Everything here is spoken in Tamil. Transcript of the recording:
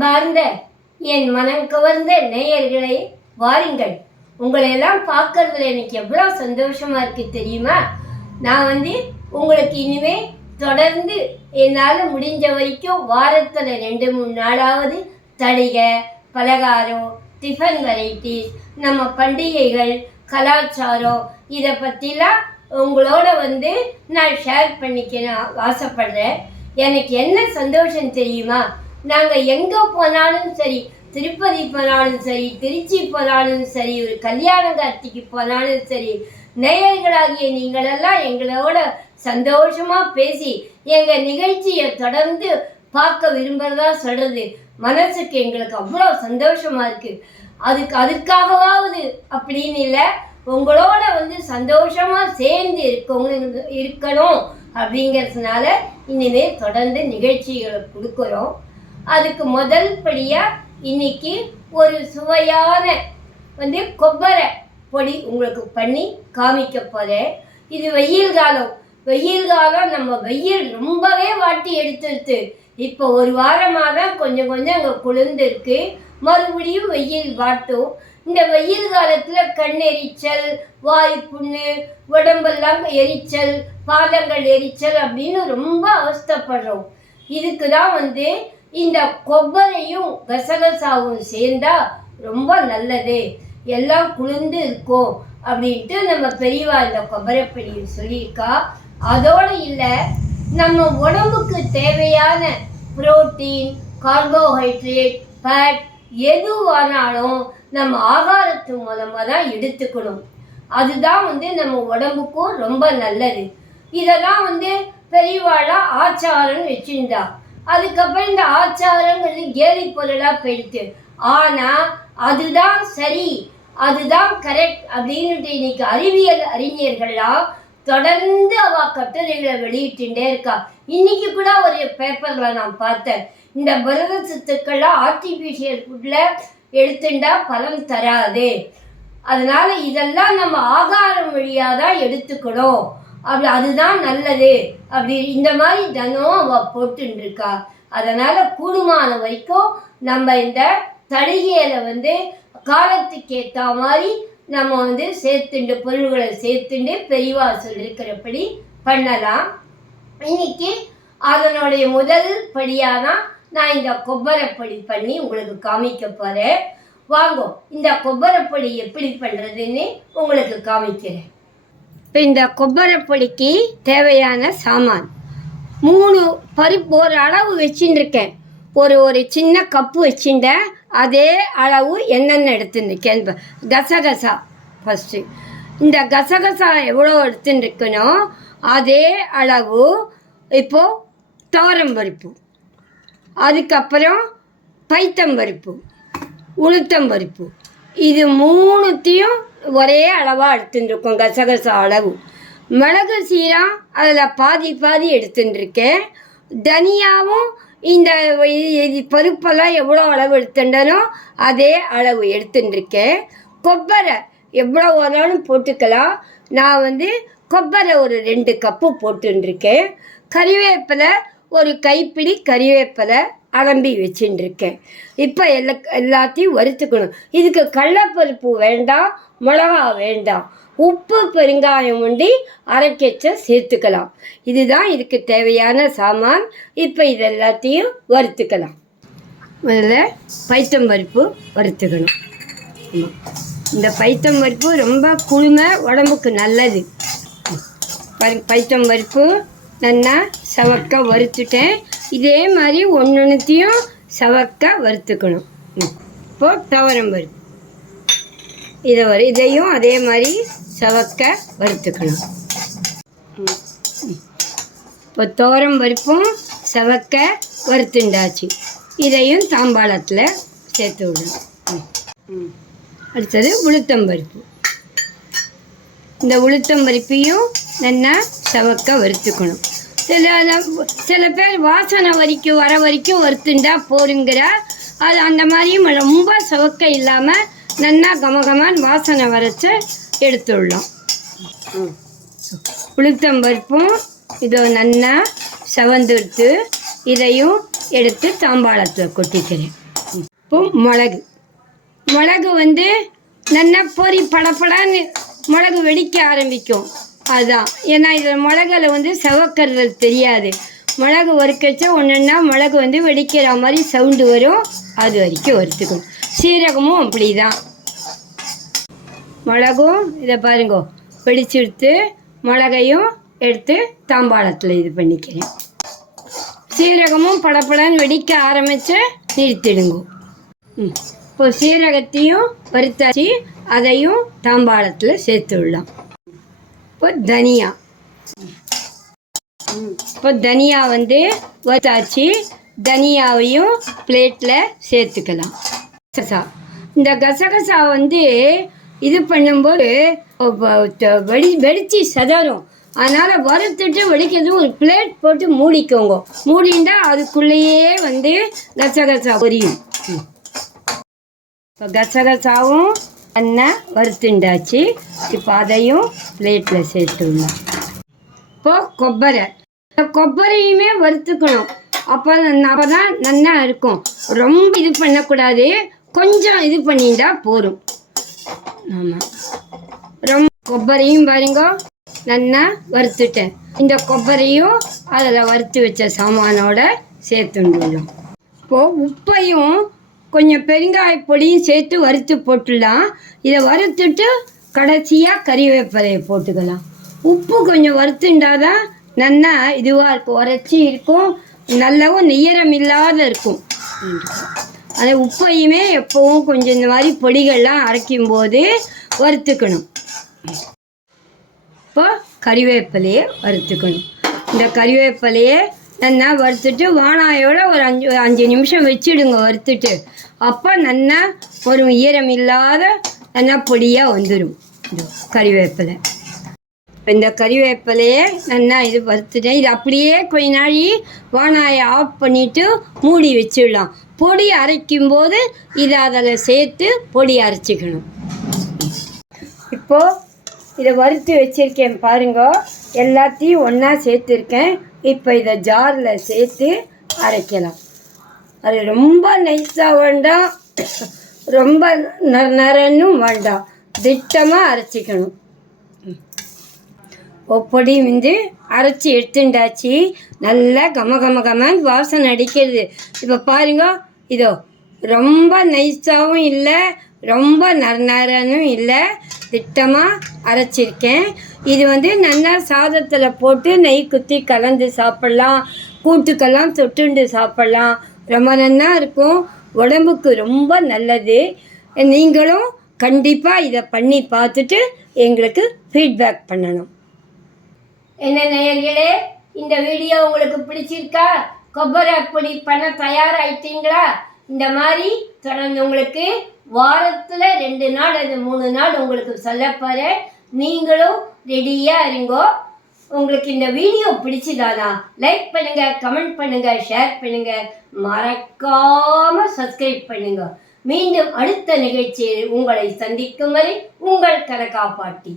அன்பார்ந்த என் மனம் கவர்ந்த நேயர்களே, வாருங்கள். உங்களையெல்லாம் பார்க்கறதுல எனக்கு எவ்வளோ சந்தோஷமா இருக்கு தெரியுமா? நான் உங்களுக்கு இனிமே தொடர்ந்து என்னால் முடிஞ்ச வரைக்கும் வாரத்தில் 2-3 நாளாவது தடிகை, பலகாரம், டிஃபன் வெரைட்டிஸ், நம்ம பண்டிகைகள், கலாச்சாரம் இதை பற்றிலாம் உங்களோட நான் ஷேர் பண்ணிக்க ஆசைப்படுறேன். எனக்கு என்ன சந்தோஷம் தெரியுமா? நாங்கள் எங்கே போனாலும் சரி, திருப்பதி போனாலும் சரி, திருச்சி போனாலும் சரி, ஒரு கல்யாண காட்சிக்கு போனாலும் சரி, நேயர்களாகிய நீங்களெல்லாம் எங்களோட சந்தோஷமாக பேசி எங்கள் நிகழ்ச்சியை தொடர்ந்து பார்க்க விரும்புகிறதா சொல்கிறது மனசுக்கு எங்களுக்கு அவ்வளோ சந்தோஷமாக இருக்குது. அதுக்காகவாவது அப்படின்னு இல்லை, உங்களோட சந்தோஷமாக சேர்ந்து இருக்கணும் அப்படிங்கிறதுனால இனிமேல் தொடர்ந்து நிகழ்ச்சிகளை கொடுக்குறோம். அதுக்கு முதல் படியாக இன்னைக்கு ஒரு சுவையான கொப்பரை பொடி உங்களுக்கு பண்ணி காமிக்க போகிறேன். இது வெயில் காலம். நம்ம வெயில் ரொம்பவே வாட்டி எடுத்துருது. இப்போ ஒரு வாரமாக தான் கொஞ்சம் அங்கே குளிர்ந்துருக்கு. மறுபடியும் வெயில் வாட்டும். இந்த வெயில் காலத்தில் கண்ணெரிச்சல், வாய் புண்ணு, உடம்பெல்லாம் எரிச்சல், பாதங்கள் எரிச்சல் அப்படின்னு ரொம்ப அவஸ்தைப்படுறோம். இதுக்கு தான் இந்த கொப்பரையும் கசகசாவும் சேர்ந்தா ரொம்ப நல்லது, எல்லாம் குளிர்ந்து இருக்கும் அப்படின்ட்டு நம்ம பெரியவா இந்த கொப்பரை பொடியை சொல்லியிருக்கா. அதோடு இல்லை, நம்ம உடம்புக்கு தேவையான புரோட்டீன், கார்போஹைட்ரேட், ஃபேட் எதுவானாலும் நம்ம ஆகாரத்து மூலமாக தான் எடுத்துக்கணும். அதுதான் நம்ம உடம்புக்கும் ரொம்ப நல்லது. இதெல்லாம் பெரியவாழா ஆச்சாரம்னு வச்சுருந்தா. அதுக்கப்புறம் இந்த ஆச்சாரங்கிறது கேலி பொருளாக போயிடுது. ஆனால் அதுதான் சரி, அதுதான் கரெக்ட் அப்படின்ட்டு இன்னைக்கு அறிவியல் அறிஞர்கள்லாம் தொடர்ந்து கட்டுரைகளை வெளியிட்டுட்டே இருக்கா. இன்னைக்கு கூட ஒரு பேப்பரில் நான் பார்த்தேன், இந்த புரத சத்துக்கள்லாம் ஆர்டிஃபிஷியல் ஃபுட்டில் எடுத்துட்டா பலன் தராது, அதனால் இதெல்லாம் நம்ம ஆகாரம் வழியாக தான் எடுத்துக்கணும், அதுதான் நல்லது அப்படி இந்த மாதிரி தினம் போட்டுருக்கா. அதனால் கூடுமான வரைக்கும் நம்ம இந்த தடிகையில் காலத்துக்கு ஏற்ற மாதிரி நம்ம சேர்த்துண்டு பொருள்களை சேர்த்துண்டு பெரியவா சொல்லியிருக்கிறபடி பண்ணலாம். இன்னைக்கு அதனுடைய முதல் படியாக தான் நான் இந்த கொப்பரைப்பொடி பண்ணி உங்களுக்கு காமிக்க போகிறேன். வாங்கோ, இந்த கொப்பரைப்பொடி எப்படி பண்ணுறதுன்னு உங்களுக்கு காமிக்கிறேன். இப்போ இந்த கொப்பரைப்பொடிக்கு தேவையான சாமான் 3 பருப்பு ஒரு அளவு வச்சுருக்கேன். ஒரு சின்ன கப்பு வச்சுட்டேன். அதே அளவு எண்ணெய் எடுத்துருக்கேன். கசகசா ஃபஸ்ட்டு இந்த கசகசா எவ்வளோ எடுத்துருக்கணும் அதே அளவு இப்போது துவரம்பருப்பு, அதுக்கப்புறம் பைத்தம்பருப்பு, உளுத்தம்பருப்பு, இது 3த்தையும் ஒரே அளவாக எடுத்துட்டுருக்கோம். கசகசா அளவு. மிளகு சீரகம் அதில் பாதி எடுத்துட்டுருக்கேன். தனியாவும் இந்த பருப்பெல்லாம் எவ்வளோ அளவு எடுத்துட்டனோ அதே அளவு எடுத்துட்டுருக்கேன். கொப்பரை எவ்வளோ வேணாலும் போட்டுக்கலாம். நான் கொப்பரை ஒரு 2 கப்பு போட்டுருக்கேன். கறிவேப்பிலை ஒரு கைப்பிடி கறிவேப்பிலை அலம்பி வச்சுட்டுருக்கேன். இப்போ எல்லாத்தையும் வறுத்துக்கணும். இதுக்கு கடலைப்பருப்பு வேண்டாம், மிளகா வேண்டாம், உப்பு பெருங்காயம் அரைக்கச்ச சேர்த்துக்கலாம். இதுதான் இதுக்கு தேவையான சாமான். இப்போ இது எல்லாத்தையும் வறுத்துக்கலாம். முதல்ல பைத்தம்பருப்பு வறுத்துக்கணும். இந்த பைத்தம்பருப்பு ரொம்ப குளுமை, உடம்புக்கு நல்லது. பைத்தம்பருப்பு நல்லா சவக்க வறுத்துட்டேன். இதே மாதிரி ஒன்றுத்தையும் சவக்க வறுத்துக்கணும். இப்போது துவரம்பருப்பு இதையும் அதே மாதிரி சவக்க வறுத்துக்கணும். இப்போ துவரம்பருப்பும் சவக்க வறுத்துண்டாச்சு. இதையும் தாம்பாளத்தில் சேர்த்து விடணும். அடுத்தது உளுத்தம்பருப்பு. இந்த உளுத்தம்பருப்பையும் நல்லா சவக்க வறுத்துக்கணும். சில பேர் வாசனை வர வரைக்கும் வறுத்துண்டா போருங்கிற அது அந்த மாதிரியும் ரொம்ப சவக்க இல்லாமல் நல்லா கமகமான் வாசனை வரைச்ச எடுத்துடலாம். உளுத்தம்பருப்பும் இதோ நல்லா செவந்துடுத்து. இதையும் எடுத்து தாம்பாளத்தில் கொட்டிக்கிறேன். இப்போ மிளகு வந்து நல்லா பொறி படப்படான்னு மிளகு வெடிக்க ஆரம்பிக்கும். அதுதான், ஏன்னா இதில் மிளகுல வந்து செவக்கிறது தெரியாது. மிளகு வறுக்கச்சா ஒன்றுன்னா மிளகு வந்து வெடிக்கிற மாதிரி சவுண்டு வரும், அது வரைக்கும் வறுத்துக்கணும். சீரகமும் அப்படி தான். மிளகும் இதை பாருங்கோ வெடிச்சு எடுத்து மிளகையும் எடுத்து தாம்பாளத்தில் இது பண்ணிக்கிறேன். சீரகமும் படப்படன்னு வெடிக்க ஆரம்பித்து நிறுத்திடுங்க. இப்போ சீரகத்தையும் வறுத்தாச்சு, அதையும் தாம்பாளத்தில் சேர்த்து விடலாம். இப்போ தனியா வந்து வறுத்தாச்சு, தனியாவையும் பிளேட்டில் சேர்த்துக்கலாம். இந்த கசகசா வந்து இது பண்ணும்போது வெடிச்சு சதறும். அதனால் வறுத்துட்டு வெடிக்கிறது ஒரு பிளேட் போட்டு மூடிக்கோங்க. மூடிண்டா அதுக்குள்ளேயே வந்து கசகசா பொரியும். இப்போ கசகசாவும் எண்ணெய் வறுத்துண்டாச்சு. இப்போ அதையும் பிளேட்டில் சேர்த்துடலாம். இப்போது கொப்பரையுமே வறுத்துக்கணும். அப்போ தான் நல்லா இருக்கும். ரொம்ப இது பண்ணக்கூடாது, கொஞ்சம் இது பண்ணிட்டா போதும். ஆமாம், ரொம்ப கொப்பரையும் பாருங்க நல்லா வறுத்துட்டேன். இந்த கொப்பரையும் அதில் வறுத்து வச்ச சாமானோட சேர்த்துடலாம். இப்போது உப்பையும் கொஞ்சம் பெருங்காய பொடியும் சேர்த்து வறுத்து போட்டுடலாம். இதை வறுத்துட்டு கடைசியாக கறிவேப்பிலையை போட்டுக்கலாம். உப்பு கொஞ்சம் வறுத்துண்டாதான் நல்லா இதுவாக இருக்கும், உரைச்சி இருக்கும், நல்லாவும் நெய்யரம் இல்லாத இருக்கும். அந்த உப்பையுமே எப்போவும் கொஞ்சம் இந்த மாதிரி பொடிகள்லாம் அரைக்கும்போது வறுத்துக்கணும். இப்போ கறிவேப்பிலையை வறுத்துக்கணும். இந்த கறிவேப்பிலையை நல்லா வறுத்துட்டு வானாயோட ஒரு 5 நிமிஷம் வச்சுடுங்க வறுத்துட்டு. அப்போ நல்லா ஒரு ஈரம் இல்லாத நல்லா பொடியாக வந்துடும் இந்த கறிவேப்பிலை. இந்த கறிவேப்பிலையை நல்லா இது வறுத்துட்டேன். இது அப்படியே கொஞ்ச நாளி வானாயை ஆஃப் பண்ணிவிட்டு மூடி வச்சிடலாம். பொடி அரைக்கும்போது இதை அதில் சேர்த்து பொடி அரைச்சிக்கணும். இப்போது இதை வறுத்து வச்சுருக்கேன் பாருங்க, எல்லாத்தையும் ஒன்றா சேர்த்துருக்கேன். இப்போ இதை ஜாரில் சேர்த்து அரைக்கலாம். அது ரொம்ப நைஸாக வேண்டாம், ரொம்ப நரன்னும் வேண்டாம், திட்டமாக அரைச்சிக்கணும். பொடி வந்து அரைச்சி எடுத்துட்டாச்சு. நல்லா கமன்னு வாசனை அடிக்கிறது. இப்போ பாருங்க, இதோ ரொம்ப நைஸாகவும் இல்லை, ரொம்ப நரனும் இல்லை, திட்டமாக அரைச்சிருக்கேன். இது வந்து நல்லா சாதத்தில் போட்டு நெய் குத்தி கலந்து சாப்பிட்லாம், கூட்டுக்கெல்லாம் தொட்டுண்டு சாப்பிட்லாம். ரொம்ப நல்லா இருக்கும், உடம்புக்கு ரொம்ப நல்லது. நீங்களும் கண்டிப்பாக இதை பண்ணி பார்த்துட்டு எங்களுக்கு ஃபீட்பேக் பண்ணணும். என்ன நேயர்களே, இந்த வீடியோ உங்களுக்கு பிடிச்சிருக்கா? கொப்பரை பொடி பண்ண தயாராகிட்டீங்களா? இந்த மாதிரி தொடர்ந்து உங்களுக்கு வாரத்தில் 2 நாள் அது 3 நாள் உங்களுக்கு சொல்லப்போகிறேன். நீங்களும் ரெடியாக இருங்கோ. உங்களுக்கு இந்த வீடியோ பிடிச்சதானா லைக் பண்ணுங்கள், கமெண்ட் பண்ணுங்கள், ஷேர் பண்ணுங்கள், மறக்காமல் சப்ஸ்கிரைப் பண்ணுங்கள். மீண்டும் அடுத்த நிகழ்ச்சியில் உங்களை சந்திக்கும் வரை உங்கள் கனகா பாட்டி.